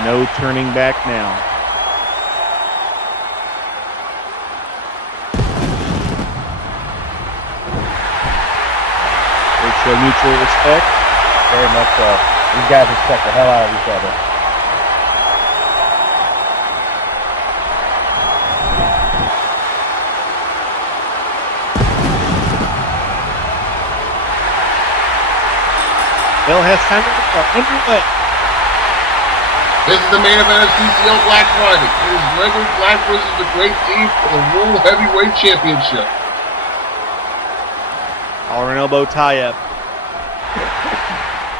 No turning back now. They show mutual respect. Very much so. These guys respect the hell out of each other. Bill has time to go underway. This is the main event of CCL Black Friday. It is Gregory Black versus the Great D for the World Heavyweight Championship. Collar and elbow tie-up.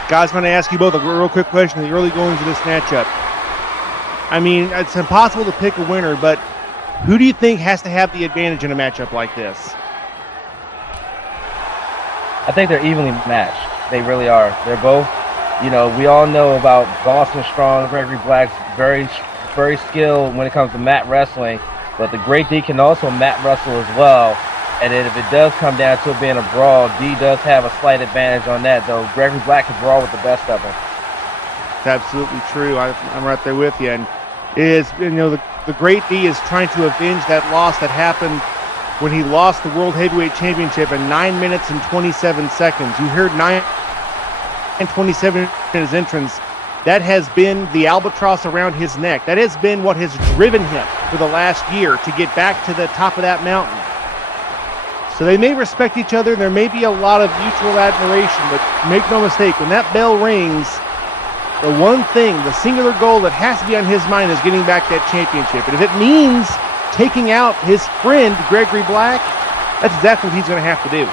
Guys, I'm going to ask you both a real quick question in the early goings of this matchup. I mean, it's impossible to pick a winner, but who do you think has to have the advantage in a matchup like this? I think they're evenly matched. They really are. They're both, you know, we all know about Boston Strong. Gregory Black's very, very skilled when it comes to mat wrestling, but the Great D can also mat wrestle as well. And then if it does come down to it being a brawl, D does have a slight advantage on that, though. Gregory Black can brawl with the best of them. It's absolutely true. I'm right there with you. And it is, you know, the Great D is trying to avenge that loss that happened when he lost the World Heavyweight Championship in 9 minutes and 27 seconds. You heard 9:27 in his entrance. That has been the albatross around his neck. That has been what has driven him for the last year to get back to the top of that mountain. So they may respect each other. There may be a lot of mutual admiration, but make no mistake, when that bell rings, the one thing, the singular goal that has to be on his mind is getting back that championship. And if it means taking out his friend, Gregory Black, that's exactly what he's going to have to do.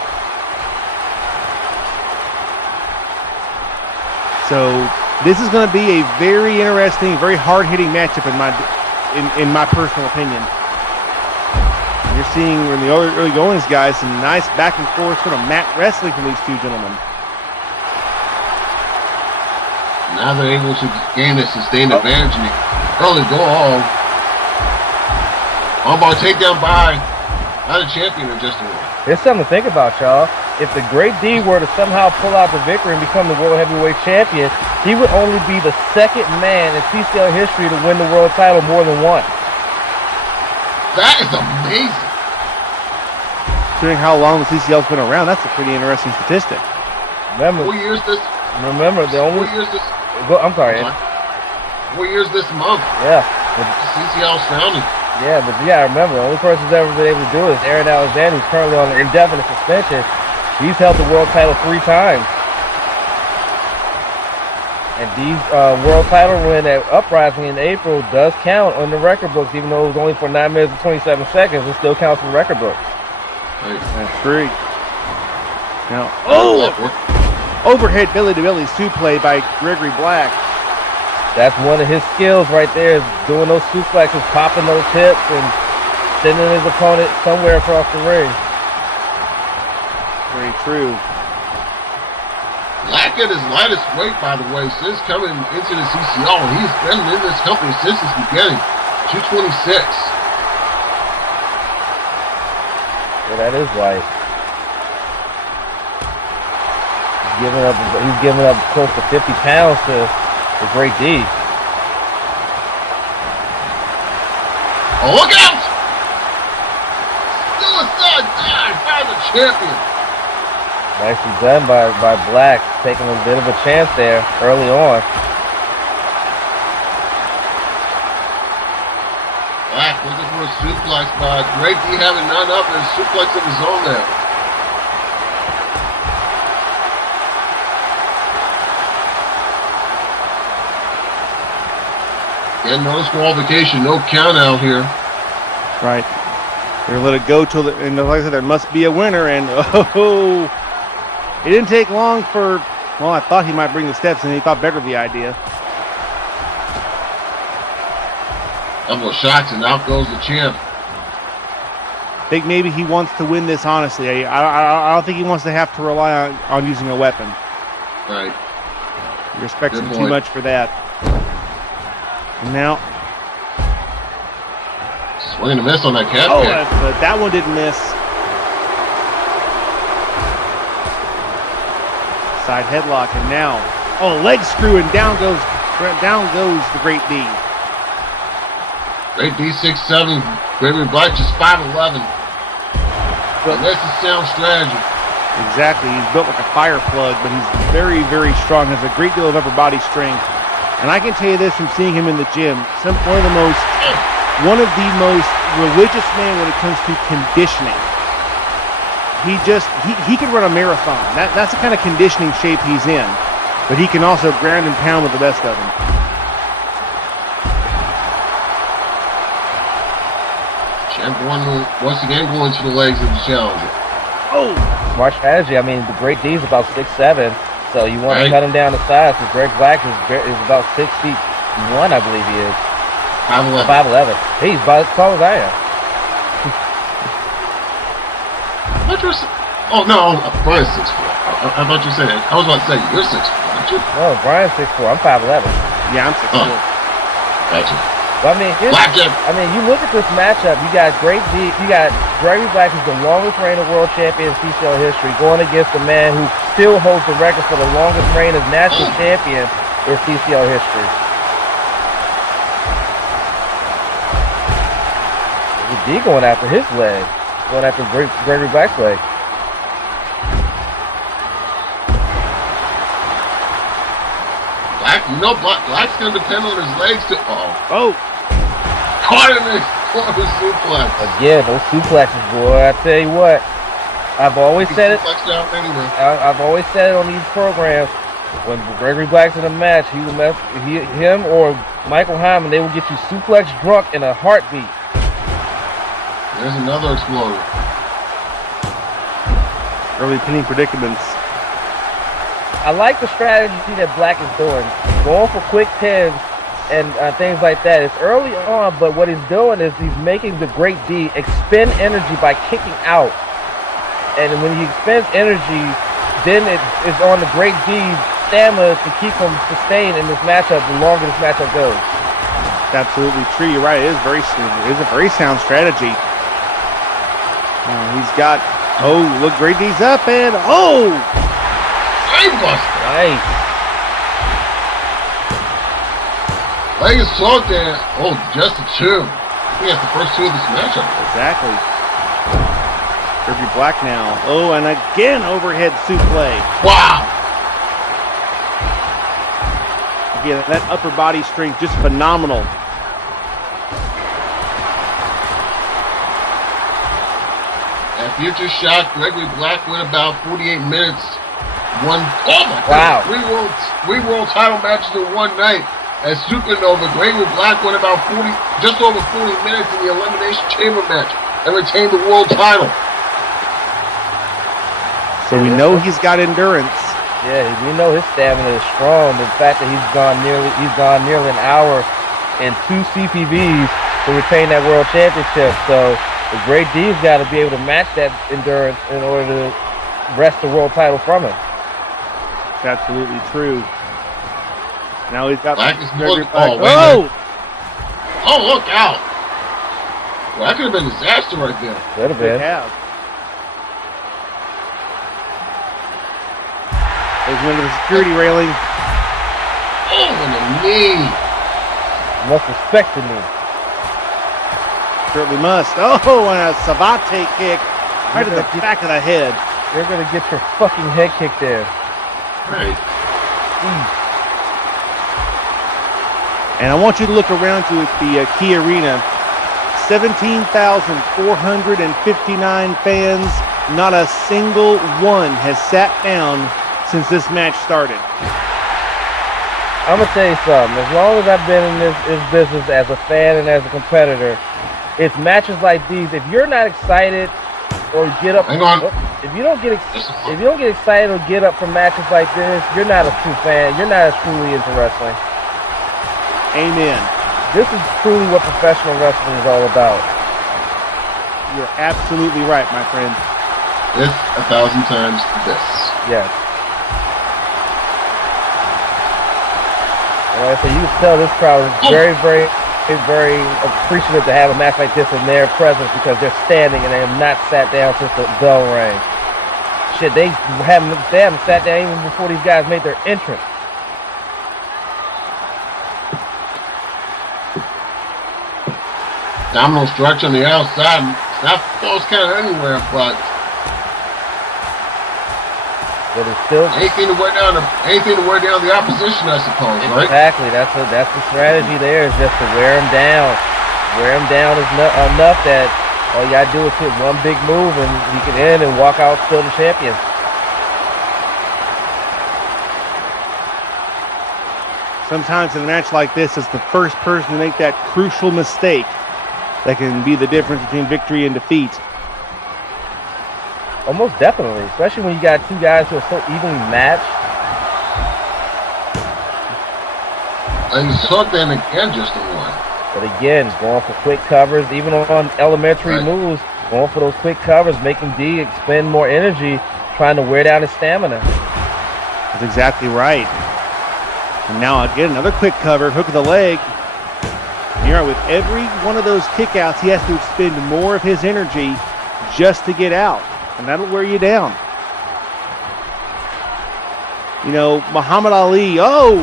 So this is going to be a very interesting, very hard-hitting matchup in my personal opinion. You're seeing in the early goings, guys, some nice back and forth sort of mat wrestling from these two gentlemen. Now they're able to gain a sustained advantage in the early goal. Armbar takedown by not a champion in just a minute. There's something to think about, y'all. If the Great D were to somehow pull out the victory and become the World Heavyweight Champion, he would only be the second man in CCL history to win the world title more than once. That is amazing. Considering how long the CCL's been around, that's a pretty interesting statistic. Remember, 4 years this. Remember, the only. 4 years this. I'm sorry. 4 years this month. Yeah. CCL's founding. Yeah, but you gotta remember, the only person who's ever been able to do it is Aaron Alexander, who's currently on an indefinite suspension. He's held the world title 3 times. And D's world title win at Uprising in April does count on the record books, even though it was only for 9 minutes and 27 seconds. It still counts in the record books. That's great. Now, overhead belly-to-belly suplex by Gregory Black. That's one of his skills right there, is doing those suplexes, popping those hips, and sending his opponent somewhere across the ring. Very true. Black at his lightest weight, by the way, since coming into the CCL. He's been in this company since its beginning. 226. Yeah, that is light. He's giving up close to 50 pounds to the Great D. Oh, look out! Suicide dive by the champion. Nicely done by Black, taking a bit of a chance there early on. Black looking for a suplex, but Great D having none up and a suplex of his own there. Again, no disqualification, no count out here. Right. They're going to let it go till and like I said, there must be a winner. And oh, it didn't take long for. Well, I thought he might bring the steps, and he thought better of the idea. Couple of shots, and out goes the champ. I think maybe he wants to win this honestly. I don't think he wants to have to rely on using a weapon. Right. He respects him too much for that. And now. Swing and a miss on that calf kick. But that one didn't miss. Side headlock, and now, leg screw, and down goes down goes the Great D. Great D 6'7", Gregory Black just 5'11". But that's the sound strategy. exactly, he's built like a fire plug, but he's very, very strong. Has a great deal of upper body strength. And I can tell you this from seeing him in the gym, one of the most religious men when it comes to conditioning. He could run a marathon. That's the kind of conditioning shape he's in. But he can also ground and pound with the best of them. Champ once again going to the legs of the challenger. Oh! Smart strategy. I mean, the Great D is about 6'7", so you want to Right. cut him down to size. Because Greg Black is about 6'1", I believe he is. 5'11". 5'11". He's about as tall as I am. Oh no, Brian's 6'4". I thought you said. I was about to say you're 6'4", aren't you? No, Brian's 6'4". I'm 5'11". Yeah, I'm 6'4". Gotcha. But I mean, you look at this matchup. You got Gregory Black, who's the longest reigning world champion in CCL history, going against a man who still holds the record for the longest reign as national champion in CCL history. There's a D going after his leg, going after Gregory Black's leg. Black's gonna depend on his legs to. Oh! Caught him in the suplex. Again, those suplexes, boy. I tell you what, I've always said it. I've always said it on these programs. When Gregory Black's in a match, him or Michael Hyman, they will get you suplex drunk in a heartbeat. There's another exploder. Early pinning predicaments. I like the strategy that Black is doing, going for quick pins and things like that. It's early on, but what he's doing is he's making the Great D expend energy by kicking out. And when he expends energy, then it's on the Great D's stamina to keep him sustained in this matchup the longer this matchup goes. Absolutely true. You're right. It is a very sound strategy. He's got. Oh, look, Great D's up and Nice. Leg is short there. Oh, just a two. He has the first two of this matchup. Exactly. Gregory Black now. Oh, and again overhead suplex. Wow. Again, that upper body strength just phenomenal. At Future Shock, Gregory Black went about 48 minutes. Oh my wow. God. Three world title matches in one night. At Supernova, Gregory Black went about just over 40 minutes in the Elimination Chamber match and retained the world title. So we know he's got endurance. Yeah, we know his stamina is strong. The fact that he's gone nearly an hour and 2 CPVs to retain that world championship. So the Great D's got to be able to match that endurance in order to wrest the world title from him. It's absolutely true. Now he's got Black is Gregory Black. Oh! Oh, look out! Well, that could have been a disaster right there. Could have been. There's one of the security railing. Oh, and a knee. Must respect the knee. Certainly must. Oh, and a savate kick right to the back of the head. You're going to get your fucking head kicked in. Right. And I want you to look around to the Key Arena. 17,459 fans. Not a single one has sat down since this match started. I'm going to tell you something. As long as I've been in this business as a fan and as a competitor, it's matches like these. If you're not excited or get up, hang on. If you don't get excited or get up for matches like this, you're not a true fan. You're not truly into wrestling. Amen. This is truly what professional wrestling is all about. You're absolutely right, my friend. This 1,000 times this. Yes. Like I said, you can tell this crowd is very, very, very appreciative to have a match like this in their presence because they're standing and they have not sat down since the bell rang. Shit, they haven't sat down even before these guys made their entrance. Domino stretch on the outside. That goes kind of anywhere, but it's still anything to wear down the opposition, I suppose, right? Exactly. That's the strategy there, is just to wear them down. Wear him down is enough that all you gotta do is hit one big move and he can end and walk out still the champion. Sometimes in a match like this, it's the first person to make that crucial mistake that can be the difference between victory and defeat. Almost definitely, especially when you got two guys who are so evenly matched. And he's hooked in again just the one. But again, going for quick covers, even on elementary moves, going for those quick covers, making D expend more energy, trying to wear down his stamina. That's exactly right. And now again, another quick cover, hook of the leg. You're right, with every one of those kickouts, he has to expend more of his energy just to get out. And that'll wear you down. You know, Muhammad Ali, oh,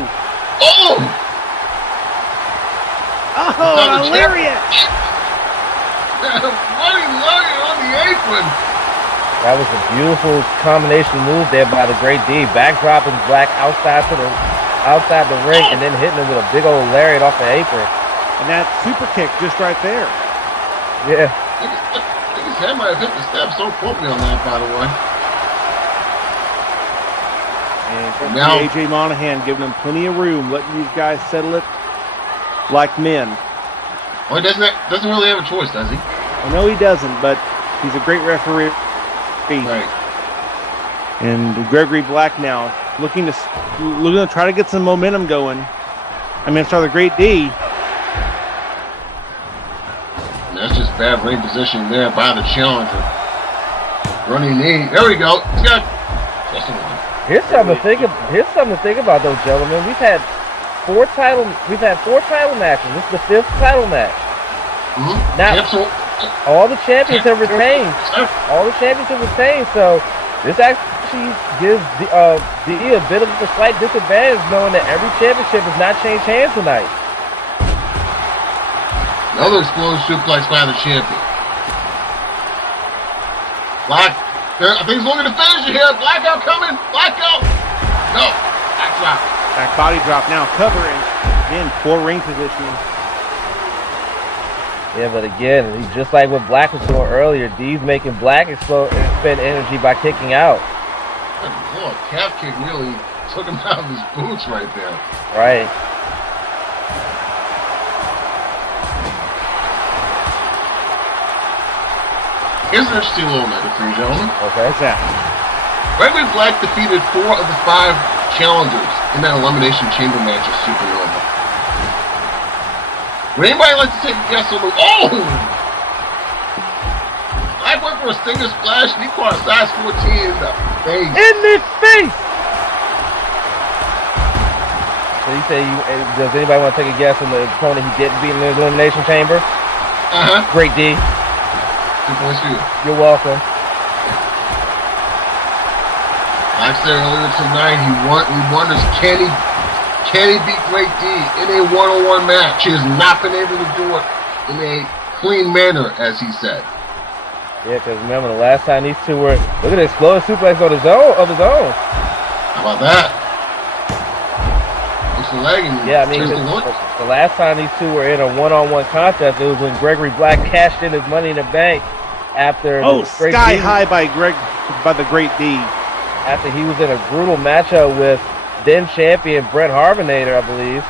a lariat! Running lariat on the apron. That was a beautiful combination move there by the Great D. Backdropping Black outside the ring and then hitting him with a big old lariat off the apron. And that super kick just right there. I Yeah. think his head might have hit the steps. Don't quote me on that, by the way. And now AJ Monahan giving him plenty of room, letting these guys settle it like men. Well, he doesn't really have a choice, does he? I know he doesn't, but he's a great referee. Right. And Gregory Black now looking to try to get some momentum going. The Great D. And that's just bad ring position there by the challenger. Running knee. There we go. He's got just a one. Here's something to think about, though, gentlemen. We've had four title matches. This is the fifth title match. Mm-hmm. Now, all the champions have retained. So this actually gives the a bit of a slight disadvantage, knowing that every championship has not changed hands tonight. Another explosive suplex by the champion. Black, I think he's looking to finish it here. Blackout coming. Blackout. No. Back drop. Back body drop now. Covering. Again, poor ring positioning. Yeah, but again, just like what Black was doing earlier, D's making Black expend energy by kicking out. Oh, calf kick really took him out of his boots right there. Right. Here's an interesting little note for you, gentlemen. Okay. What's that? Gregory Black defeated 4 of the 5 challengers in that Elimination Chamber match at Supernova. Would anybody like to take a guess on the... Oh! Black went for a stinger splash and he caught a size 14 in the face. In the face! So you say, does anybody want to take a guess on the opponent he didn't beat in the Elimination Chamber? Uh-huh. Great D. 2 points for you. You're welcome. Like I said earlier tonight, he wonders can he beat Great D in a one-on-one match? He has not been able to do it in a clean manner, as he said. Yeah, because remember the last time these two were, look at the explosive suplex of his own. How about that? It's the leg and yeah, I mean, the last time these two were in a one-on-one contest, it was when Gregory Black cashed in his Money in the Bank after sky high by the Great D. After he was in a brutal matchup with then champion Brett Harvinator, I believe,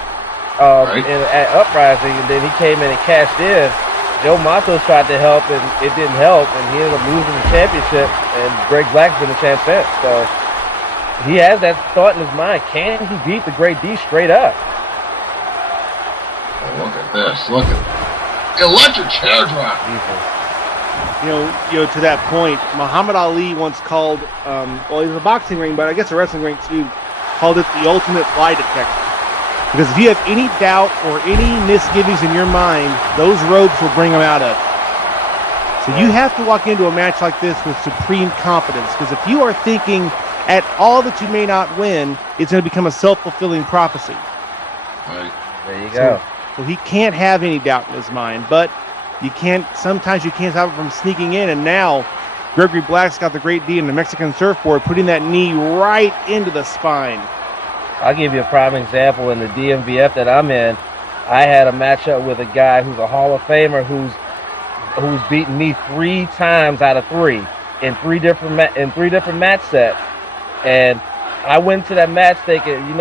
at Uprising, and then he came in and cashed in. Joe Matos tried to help, and it didn't help, and he ended up losing the championship, and Greg Black's been the champ since. So he has that thought in his mind, can he beat the Great D straight up? Oh, look at this. Look at it. Electric chair drop. Jesus. You know, to that point, Muhammad Ali once called, well, he was a boxing ring, but I guess a wrestling ring too, called it the ultimate lie detector. Because if you have any doubt or any misgivings in your mind, those ropes will bring them out of it. So you have to walk into a match like this with supreme confidence. Because if you are thinking at all that you may not win, it's going to become a self-fulfilling prophecy. Right. There you go. So he can't have any doubt in his mind. But sometimes you can't stop it from sneaking in, and now Gregory Black's got the great D in the Mexican surfboard, putting that knee right into the spine. I'll give you a prime example. In the DMVF that I'm in, I had a matchup with a guy who's a Hall of Famer who's beaten me 3 times out of 3 in three different match sets, and I went to that match thinking,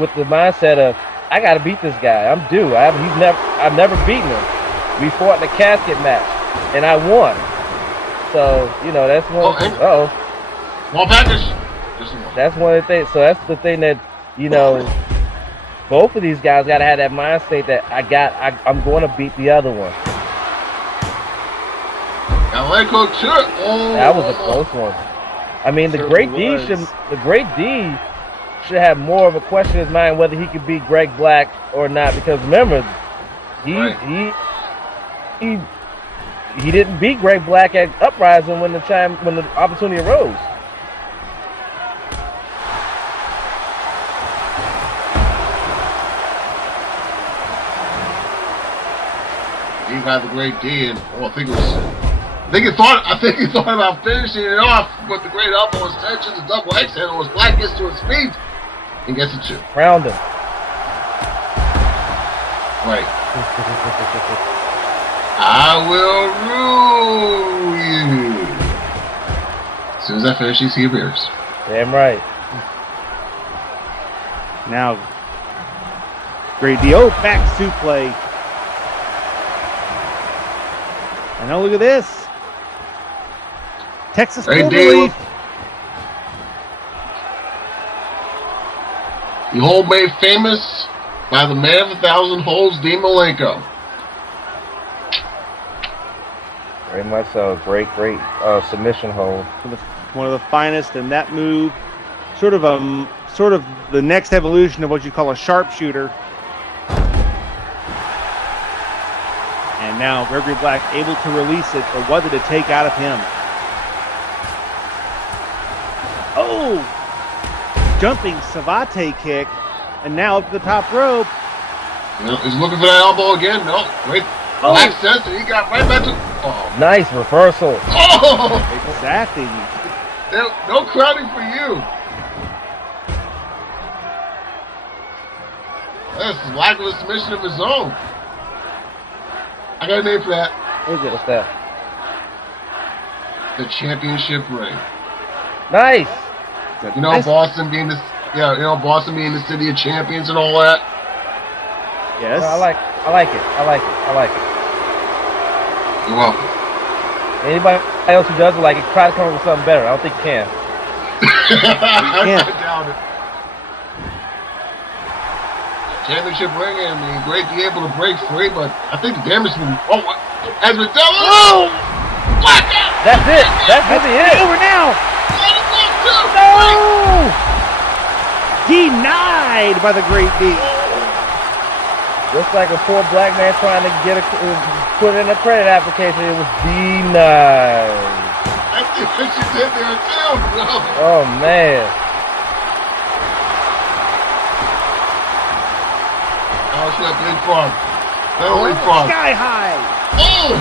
with the mindset of I got to beat this guy. I'm due. I've never beaten him. We fought in a casket match, and I won. So that's one. Small package. That's one of the things. So that's the thing that both of these guys got to have that mind state that I'm going to beat the other one. That was a close one. I mean, the great D should have more of a question in his mind whether he could beat Greg Black or not, because remember, he didn't beat Greg Black at Uprising when the opportunity arose. He had the great D, and I think he thought about finishing it off, but the great elbow was tension, the double X handle was Black, gets to his feet and gets it 2. Round him. Right. I will rule you. As soon as I finish these beers. Damn right. Now, great D. Back suplex. And now look at this. Texas Cloverleaf. The hold made famous by the man of 1,000 holds, Dean Malenko. Very much so. Great submission hold. One of the finest, and that move, sort of the next evolution of what you call a sharpshooter. And now Gregory Black able to release it, but what did it take out of him? Oh! Jumping Savate kick, and now up to the top rope. He's looking for that elbow again. No, great. Black sense, and he got right back to. Oh. Nice reversal. Oh! Exactly. No crowding for you. That's lack of a submission of his own. I got a name for that. What's that? The championship ring. Nice. Boston being Boston being the city of champions and all that. Yes. I like it. You're welcome. Anybody else who doesn't like it, try to come up with something better. I don't think you can. I doubt it. Championship ring, and great to be able to break free, but I think the damage has been. Has been done. Oh! Blackout! That's it. That's it. Over now. No! Denied by the great D. Just like a poor black man trying to put in a credit application, it was denied. I think what you did there too, bro. Oh man. Oh, shit, leapfrog. That'll leapfrog. Sky high. Oh!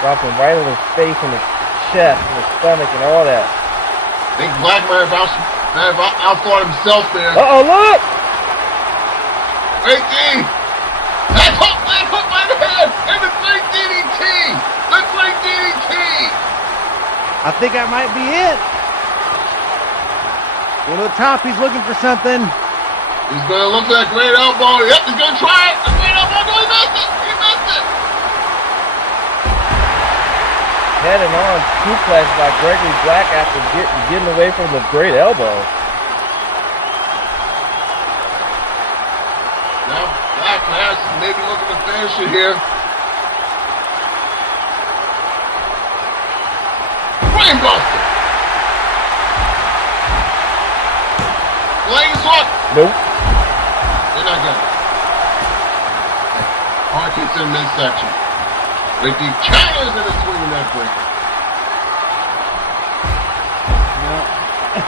Dropping right on his face and his chest and his stomach and all that. I think Black might have outthought himself there. Uh-oh, look! Great D! That hook by the head! And the great DDT! The great DDT! I think that might be it. One of the top, he's looking for something. He's going to look for that great elbow. Yep, he's going to try it. The great elbow. No, he missed it. He missed it. Head and arm suplex by Gregory Black after getting away from the great elbow. Now, Black perhaps maybe looking to finish it here. Brainbuster. Flying hook. Nope. They're not good. Hard hits in midsection. With the counters and the swing in that breaker.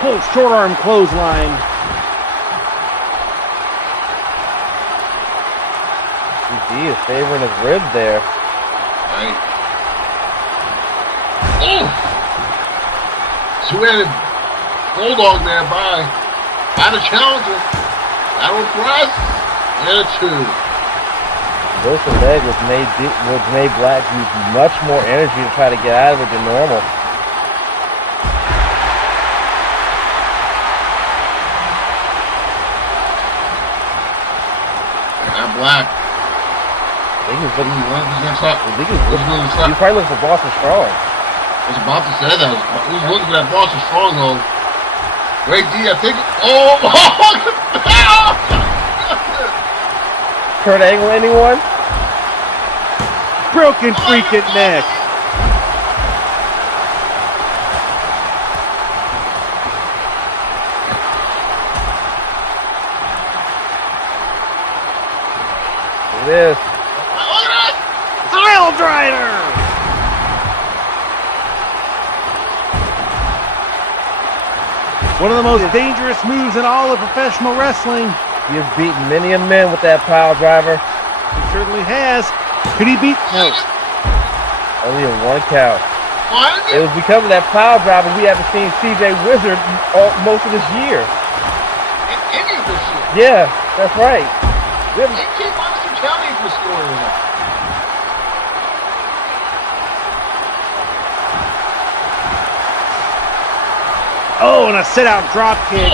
Oh, short arm clothesline. D is favoring his ribs there. Right. two-handed bulldog there by the challenger. That'll press and a 2. Wilson leg was made Black use much more energy to try to get out of it than normal. And Black. I think he's looking. He's probably looking for Boston Strong. I was about to say that. He was looking for that Boston Stronghold. Great D, I think. Oh! Kurt Angle, anyone? Broken freaking neck. Look at this. Pile driver. One of the most dangerous moves in all of professional wrestling. He has beaten many a man with that pile driver. He certainly has. Could he beat? No. Only in 1 count. What? It was because of that pile driver we haven't seen CJ Wizard most of this year. Any of this year. Yeah, that's right. They keep Austin County for scoring that. Oh, and a sit-out drop kick.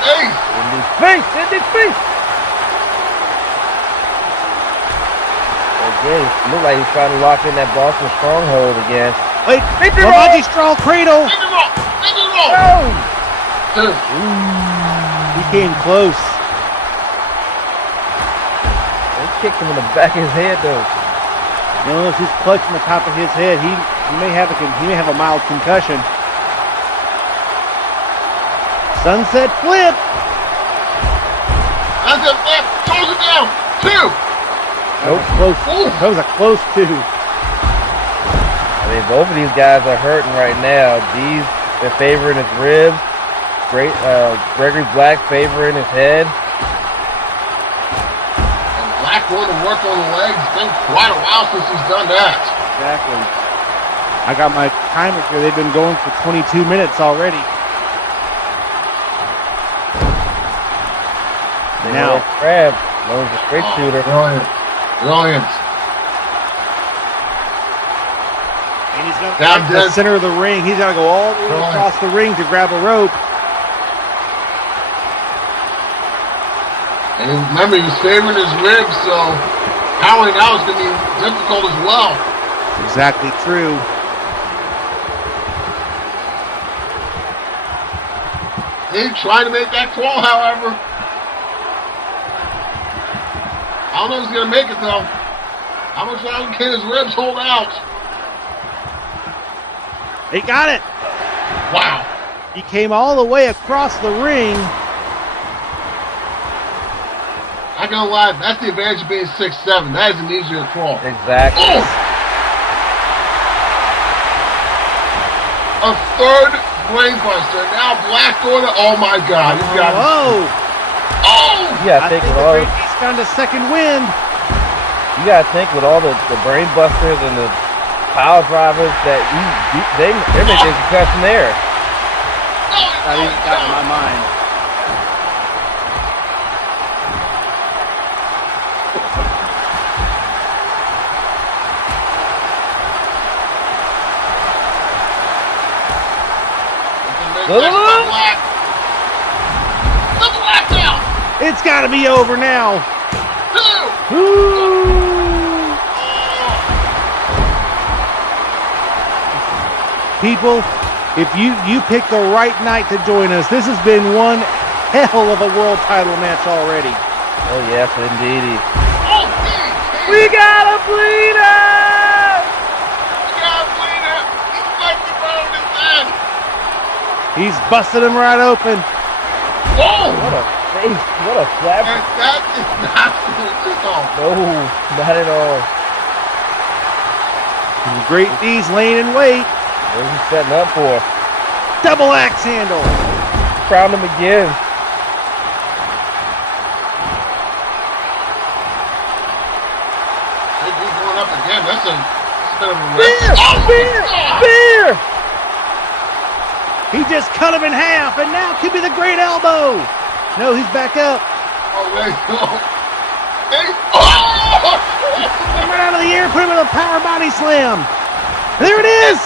Hey! In his face! In his face! Again, it looked like he's trying to lock in that Boston Stronghold again. Wait, Lamaji Strong cradle. Oh! He came close. They kicked him in the back of his head, though. You know, if he's clutching the top of his head, he may have a mild concussion. Sunset flip. Sunset flip. Throws it down. 2. Nope. Close. That was a close 2. I mean, both of these guys are hurting right now. D's been favoring his ribs. Gregory Black favoring his head. And Black going to work on the legs. It's been quite a while since he's done that. Exactly. I got my timer here. They've been going for 22 minutes already. Now, Crab, known as a straight shooter. Brilliant. And he's going to the center of the ring. He's got to go all the way across the ring to grab a rope. And remember, he was favoring his ribs, so powering out is going to be difficult as well. Exactly true. He's trying to make that crawl, however. I don't know if he's going to make it, though. How much longer can his ribs hold out? He got it. Wow. He came all the way across the ring. Not going to lie, that's the advantage of being 6'7". That is an easier crawl. Exactly. Oh! A third brainbuster. Now Black going to... Oh, my God. He's got Whoa. Oh! Yeah, I think the Great D's found a second wind. You gotta think with all the brain busters and the pile drivers that they make a concussion there. Not even got in my mind. The Black down. It's got to be over now. 2. Ooh. People, if you picked the right night to join us, this has been one hell of a world title match already. Oh yes, indeed. Oh, We got a bleeder! We got a bleeder. He's like the road his head. He's busted him right open. Whoa! What a face! What a slap! And that is not physical. No, not at all. The Great D's laying in wait. What is he setting up for? Double axe handle. Crown him again. They keep going up again. That's a instead of a ref. Spear! He just cut him in half, and now could be the great elbow. No, he's back up. Oh, there you go. Hey. Oh! Right out of the air, put him in a power body slam. There it is.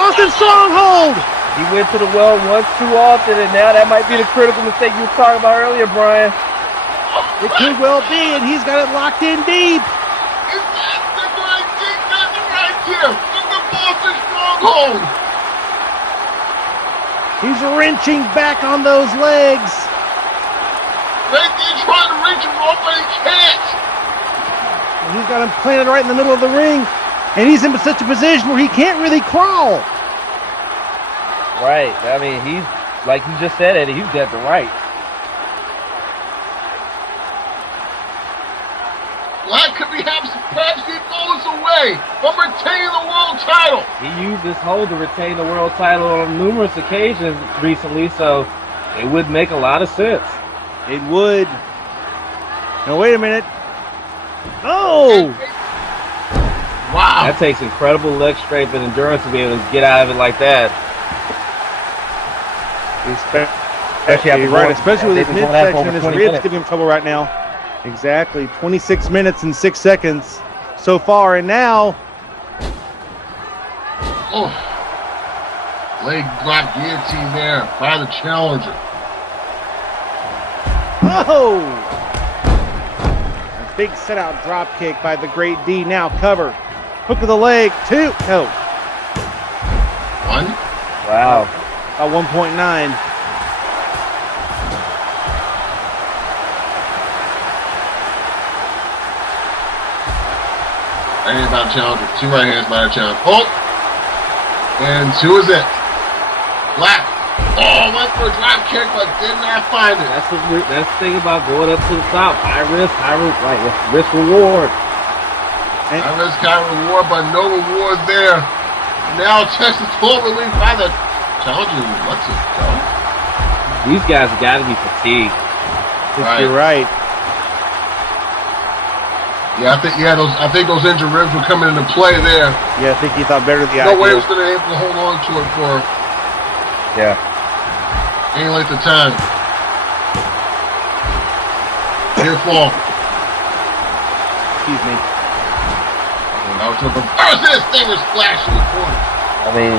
Austin Stronghold. He went to the well once too often, and now that might be the critical mistake you were talking about earlier, Brian. It could well be, and he's got it locked in deep. That's right, Dick. That's right here. Look at Boston Stronghold. He's wrenching back on those legs. Right there trying to reach him off, but he can't. And he's got him planted right in the middle of the ring, and he's in such a position where he can't really crawl. Right. I mean, he's, like you just said, Eddie, he's got the right. Black could be perhaps he goes away from retaining the world title. He used this hold to retain the world title on numerous occasions recently, so it would make a lot of sense. It would. Now, wait a minute. Oh! Wow. That takes incredible leg strength and endurance to be able to get out of it like that. Especially with his They've been going at it for midsection and his over 20 ribs minutes. giving him trouble right now. Exactly. 26 minutes and 6 seconds so far, and now. Oh. Leg drop guillotine there by the challenger. Oh! A big set-out drop kick by the Great D. Now cover. Hook of the leg. 2. No. 1. Wow. About 1.9. Right hands by the challenger. 2 right hands by the challenger. Oh! And 2 is it. Black. Oh, went for a drop kick, but did not find it. That's the thing about going up to the top. High risk, risk reward. High risk, high reward, but no reward there. Now Texas full relief by the challenger. Let's it go. These guys have got to be fatigued. Right. You're right. Yeah, I think those injured ribs were coming into play there. Yeah, I think he thought better of the No idea. way he was going to be able to hold on to it for any length of time. Near fall. Excuse me. Now to the first finger splash in the corner. I mean,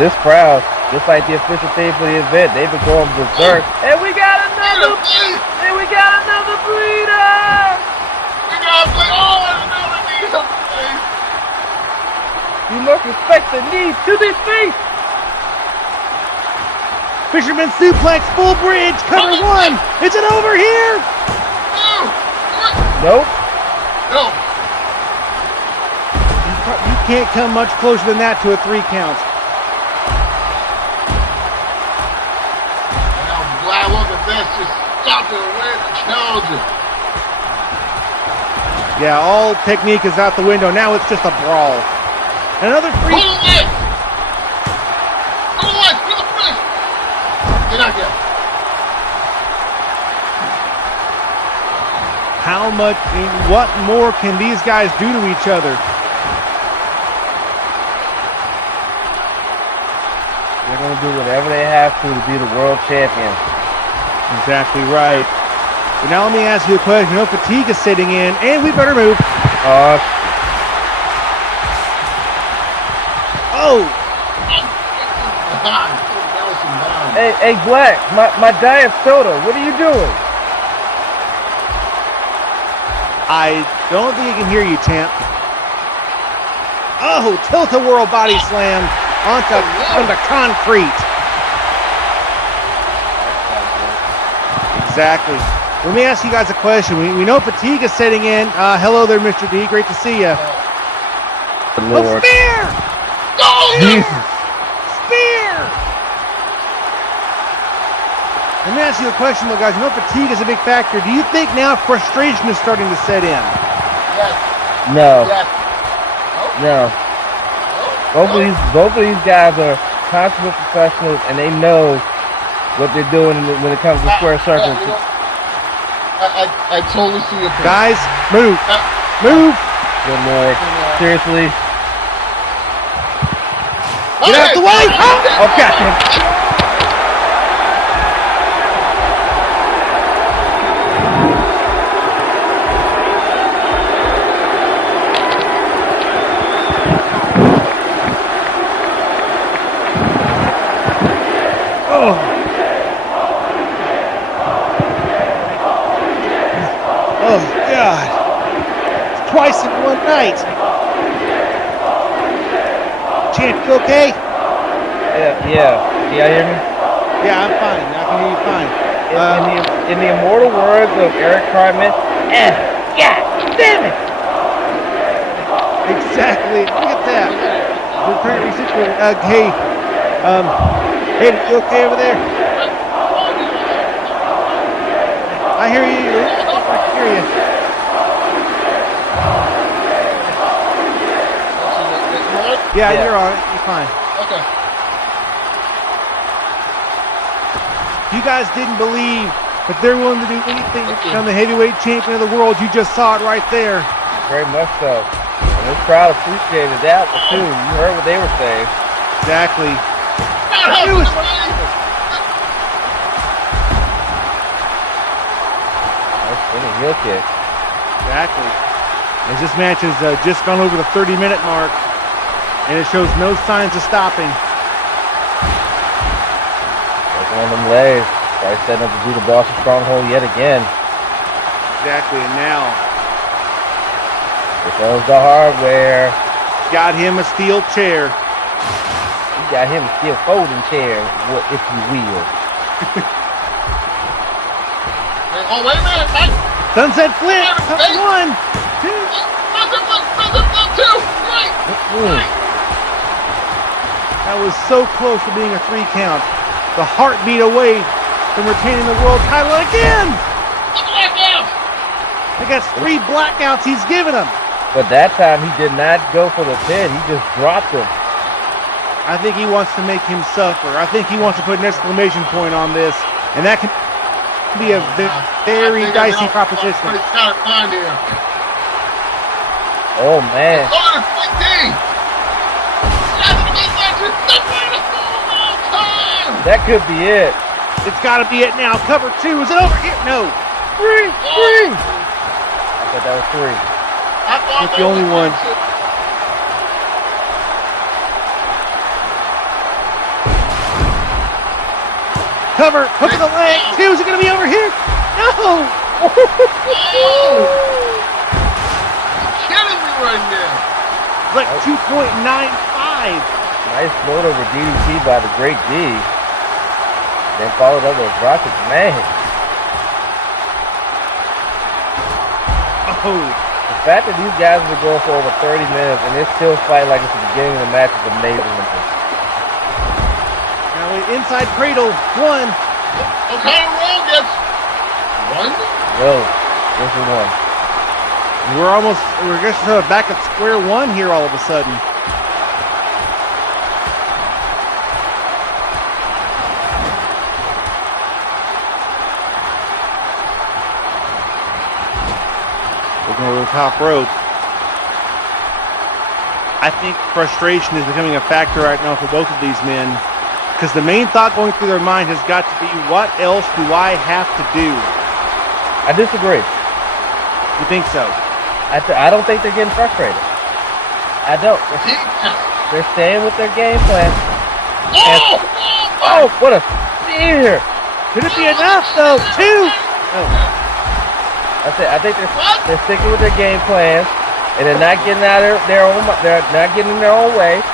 this crowd, just like the official team for the event, they've been going berserk. And we got another bleeder! We got to play. Oh, another knee up the face. You must respect the knee to the face. Fisherman suplex, full bridge, cover 1. Is it over here? Nope. No. You can't come much closer than that to a 3 count. Now, Black, look at this, just stopping away the challenger. Yeah, all technique is out the window. Now it's just a brawl. And another free. Pull the leg. Pull the leg. Pull the fist. Get out there. How much, what more can these guys do to each other? They're going to do whatever they have to be the world champion. Exactly right. But now let me ask you a question. You know, fatigue is sitting in, and we better move. Oh! Hey, Black, my diet soda, what are you doing? I don't think he can hear you, champ. Oh, tilt-a-whirl body slam onto concrete. Exactly. Let me ask you guys a question. We know fatigue is setting in. Hello there, Mr. D. Great to see you. Lord. Oh, spear! Oh, Jesus. Spear! Let me ask you a question, though, guys. You know fatigue is a big factor. Do you think now frustration is starting to set in? Yes. No. Yes. No. Both of these guys are consummate professionals, and they know what they're doing when it comes to square circles. I totally see your point. Guys, move. Move. Good Lord. Seriously. Get out the way! Oh, goddamn. Oh, God. It's twice in one night. Champ, you okay? Yeah. Can y'all hear me? Yeah, I'm fine. I can hear you fine. In the immortal words of Eric Cartman, God damn it! Exactly. Look at that. We're currently situated. Hey, you okay over there? I hear you. I can hear you. Yeah, you're all right. You're fine. Okay. You guys didn't believe that they're willing to do anything to become the heavyweight champion of the world. You just saw it right there. Very much so. And this crowd appreciated that too. You heard what they were saying. Exactly. Spinning heel kick. Exactly. As this match has just gone over the 30-minute mark, and it shows no signs of stopping. There's one of them legs. Probably setting up to do the Boston Stronghold yet again. Exactly, and now Here comes the hardware. got him a steel chair. You got him a steel folding chair, if you will. Oh, wait a minute, Mike. Sunset flip. 1, 2. Sunset flip, 2. Right. That was so close to being a 3 count. The heartbeat away from retaining the world title again. I got 3 blackouts he's given him. But that time he did not go for the pin. He just dropped him. I think he wants to make him suffer. I think he wants to put an exclamation point on this, and that can be a very dicey proposition. Oh man. That could be it. It's got to be it now. Cover 2. Is it over here? No. 3. I thought that was 3. It's the only one. Cover. Hook of the leg. 2. Is it going to be over here? No. Killing me right now. Like 2.95. Nice float over DDT by the Great D. Then followed up with Rocket Man. Oh. The fact that these guys have been going for over 30 minutes and they still fight like it's the beginning of the match is amazing. Now inside cradle. 1. Okay, roll gets 1. No, this is 1. We're just back at square 1 here all of a sudden. Looking over the top rope. I think frustration is becoming a factor right now for both of these men, because the main thought going through their mind has got to be, what else do I have to do? I disagree. You think so? I don't think they're getting frustrated. I don't. They're staying with their game plan. Oh, what a spear! Could it be enough though? 2. Oh. I think they're sticking with their game plans, and they're not getting out of their own. They're not getting in their own way.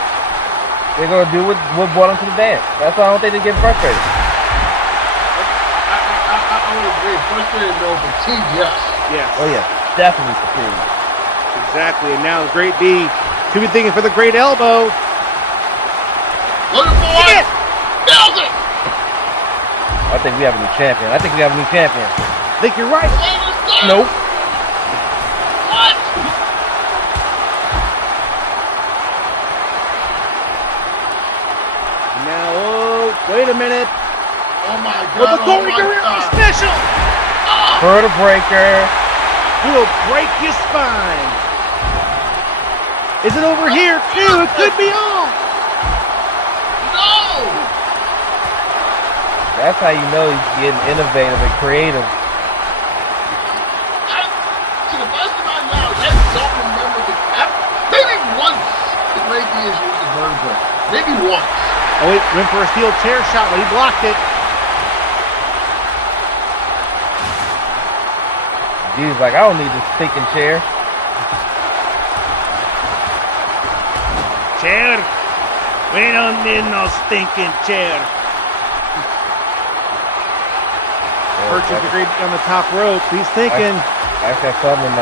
They're gonna do what brought them to the dance. That's why I don't think they're getting frustrated. I would agree. Frustrated though, fatigue, yes. Yes. Oh yeah, definitely fatigue. Exactly. And now the Great D could be thinking for the Great Elbow. Looking for it. Nails it. I think we have a new champion. I think You're right. Nope. What? Now, wait a minute. Oh my God. Well, the Corey Guerrero special Vertebra breaker. will break your spine. Is it over here too? It could be on. That's how you know he's getting innovative and creative. To the best of my knowledge, I don't remember maybe once the Great D has used the vertebrae. Maybe once. Oh, wait, went for a steel chair shot, but he blocked it. He's like, I don't need this stinking chair. Chair? We don't need no stinking chair. Perches the Great D on the top rope. He's thinking. I got something,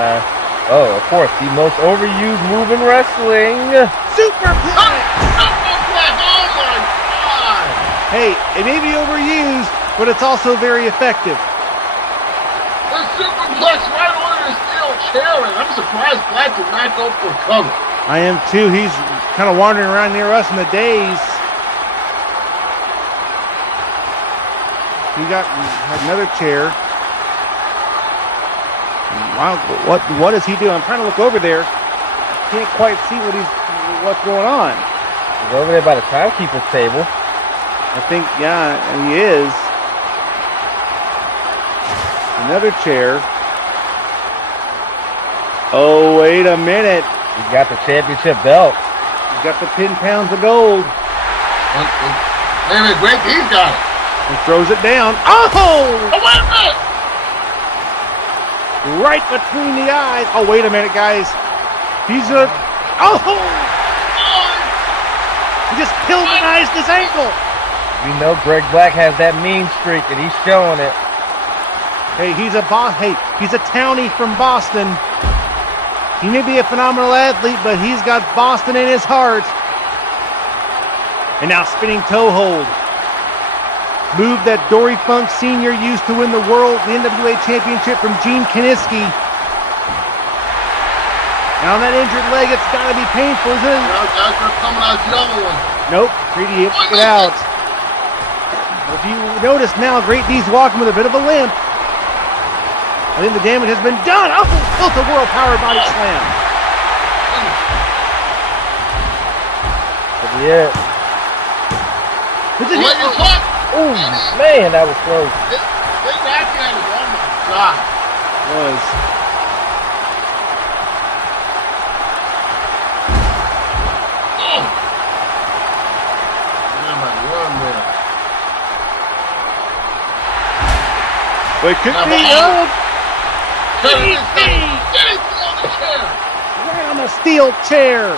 oh, of course, the most overused move in wrestling. Superplex! Superplex! Oh my God! Hey, it may be overused, but it's also very effective. The superplex right on the steel chair, and I'm surprised Black did not go for cover. I am too. He's kind of wandering around near us in the daze. He got another chair. Wow, what is he doing? I'm trying to look over there. Can't quite see what's going on. He's over there by the timekeeper's table. I think, yeah, he is. Another chair. Oh, wait a minute. He's got the championship belt. He's got the 10 pounds of gold. Wait a minute, Greg, he's got it. He throws it down. Oh! Oh, wait a minute! Right between the eyes. Oh, wait a minute, guys. He's a... Oh! He just pilvanized his ankle. We know Greg Black has that mean streak, and he's showing it. Hey, he's a townie from Boston. He may be a phenomenal athlete, but he's got Boston in his heart. And now spinning toe hold. Move that Dory Funk Sr. used to win the NWA Championship from Gene Kiniski. Now on that injured leg, it's got to be painful, isn't it? Now, guys, they're coming out the other one. Nope, Great D took it out. If you notice now, Great D's walking with a bit of a limp. I think the damage has been done. Oh, built a world power body slam. That'll be it. Oh, man, that was close. This backhand is, oh my God. Was. Oh. Damn, I run there. But it could Now, be up. Get it on the chair. Right on the steel chair.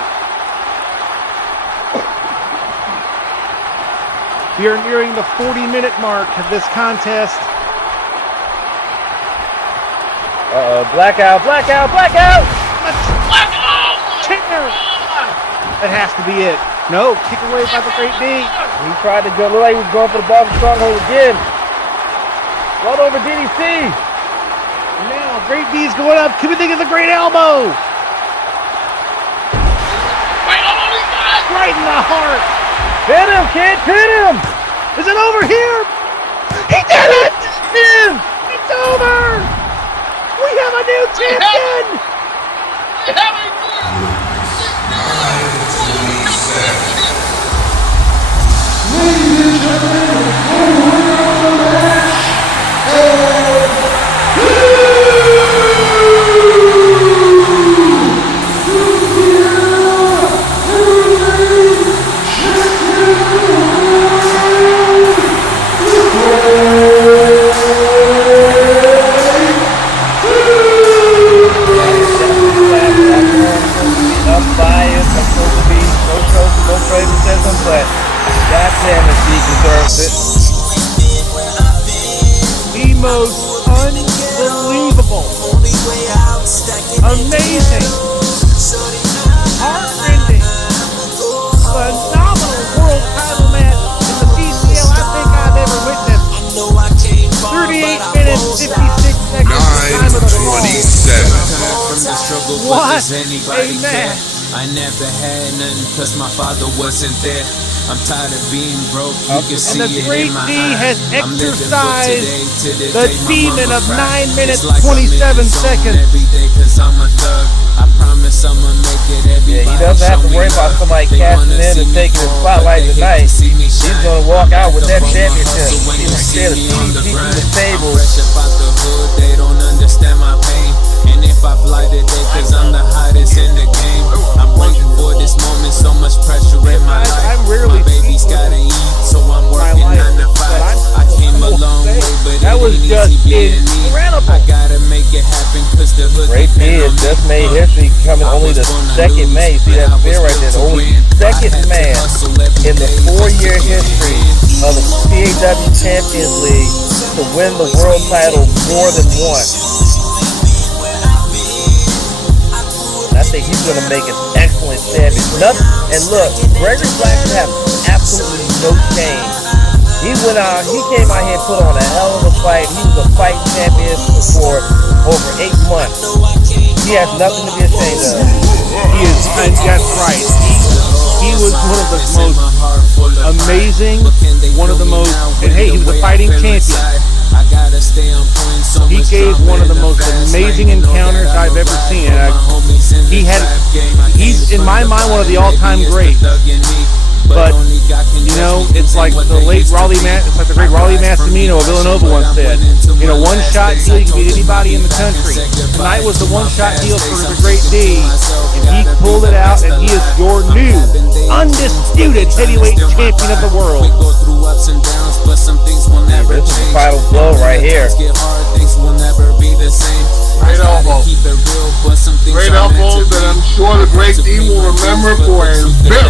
We are nearing the 40-minute mark of this contest. Uh-oh, blackout. Chair. That has to be it. No, kick away by the Great D. He tried to go, look like he was going for the Boston Stronghold again. Run over DDT. And now Great D's going up. Can we think of the Great Elbow? Right in the heart. Hit him, kid, hit him. Is it over here? He did it! It's over! We have a new champion! We have a but goddamn if he deserves it. The most unbelievable, amazing, heart-rending, phenomenal world title match in the CCL I think I've ever witnessed. 38 minutes, 56 seconds. 9:27. What a match. I never had nothing plus my father wasn't there. I'm tired of being broke, you can see And the it Great in my D eyes. has I'm living for exercised today, the my demon mama of cried. 9 minutes, It's like I'm in 27 the zone seconds. every day 'cause I'm a thug. I promise promise I'ma make it. Everybody he doesn't have to show me worry about love. somebody They cashing wanna in see and me taking the fall, spotlight but they hate tonight. to see me He's shine. going to walk out with that From my championship. hustle when He's you going to see share the me on the CDC grind. to the I'm table. fresh up out the hood, they don't understand my pain. And if I fly today, cause I'm the hottest in the game. I'm waiting for this moment, so much pressure in my life. I'm rarely My baby's gotta eat, so I'm working 9 to 5. I came a long way, but that it was ain't just easy being me. incredible. I gotta make it happen, cause the hood Great depend D on has me. just made history, coming I only was the born to second lose, man. See but that I was spear right built there? to The only win. I second had to man hustle every in the day just to 4-year get it history in. of the CAW Champions League to win the world title more than once. And I think he's going to make an excellent champion. And look, Gregory Black should have absolutely no shame. He came out here and put on a hell of a fight. He was a fight champion for over 8 months. He has nothing to be ashamed of. He is, and that's right. He was one of the most amazing, one of the most, and hey, he was a fighting champion. He gave one of the most amazing encounters I've ever seen. He's in my mind one of the all-time greats. But you know, it's like the late it's like the great Raleigh Massimino of Villanova once said. You know, one-shot deal, you can beat anybody in the country. Tonight was the one-shot deal for the great D, and he pulled it out, and he is your new, undisputed heavyweight champion of the world. This is the final blow right here. Great elbow. Great elbow that I'm sure the great D will remember for a very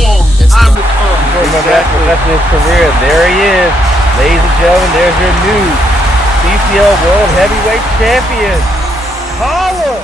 long time to come. Remember that for the rest of his career. There he is. Ladies and gentlemen, there's your new CCL World Heavyweight Champion. Holla!